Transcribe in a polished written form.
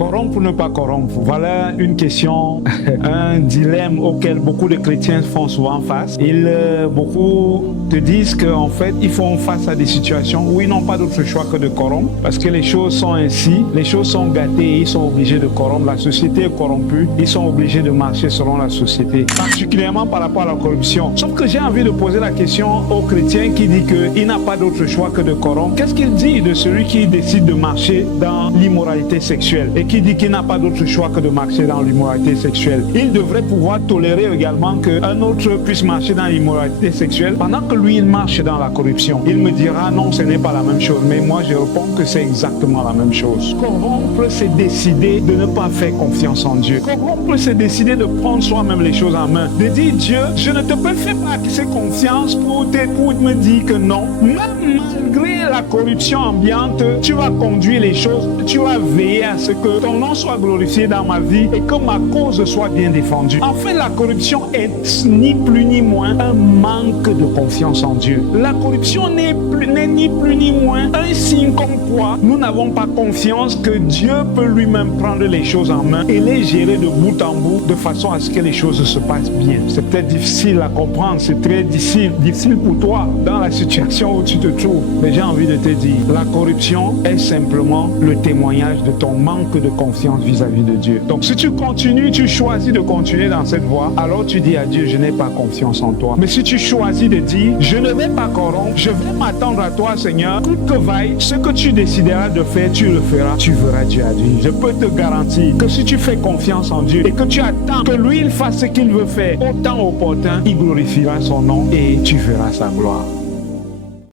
Corrompre ou ne pas corrompre? Voilà une question, un dilemme auquel beaucoup de chrétiens font souvent face. Beaucoup te disent qu'en fait, ils font face à des situations où ils n'ont pas d'autre choix que de corrompre parce que les choses sont ainsi, les choses sont gâtées et ils sont obligés de corrompre. La société est corrompue, ils sont obligés de marcher selon la société, particulièrement par rapport à la corruption. Sauf que j'ai envie de poser la question aux chrétiens qui dit qu'il n'a pas d'autre choix que de corrompre. Qu'est-ce qu'il dit de celui qui décide de marcher dans l'immoralité sexuelle et qui dit qu'il n'a pas d'autre choix que de marcher dans l'immoralité sexuelle? Il devrait pouvoir tolérer également qu'un autre puisse marcher dans l'immoralité sexuelle pendant que lui il marche dans la corruption. Il me dira non, ce n'est pas la même chose, mais moi je réponds que c'est exactement la même chose. Corrompre, c'est décider de ne pas faire confiance en Dieu. Corrompre, c'est décider de prendre soi-même les choses en main, de dire Dieu, je ne te fais pas assez confiance pour me dire que non. Même malgré la corruption ambiante, tu vas conduire les choses, tu vas veiller à ce que ton nom soit glorifié dans ma vie et que ma cause soit bien défendue. Enfin, la corruption est ni plus ni moins un manque de confiance en Dieu. La corruption n'est ni plus ni moins un signe comme quoi nous n'avons pas confiance que Dieu peut lui-même prendre les choses en main et les gérer de bout en bout de façon à ce que les choses se passent bien. C'est peut-être difficile à comprendre, c'est très difficile pour toi dans la situation où tu te trouves. Mais j'ai envie de te dire, la corruption est simplement le témoignage de ton manque de confiance vis-à-vis de Dieu. Donc si tu continues, tu choisis de continuer dans cette voie, alors tu dis à Dieu, je n'ai pas confiance en toi. Mais si tu choisis de dire, je ne vais pas corrompre, je vais m'attendre à toi Seigneur, coûte que vaille, ce que tu décideras de faire, tu le feras, tu verras Dieu agir. Je peux te garantir que si tu fais confiance en Dieu et que tu attends que lui il fasse ce qu'il veut faire, au temps opportun, il glorifiera son nom et tu verras sa gloire.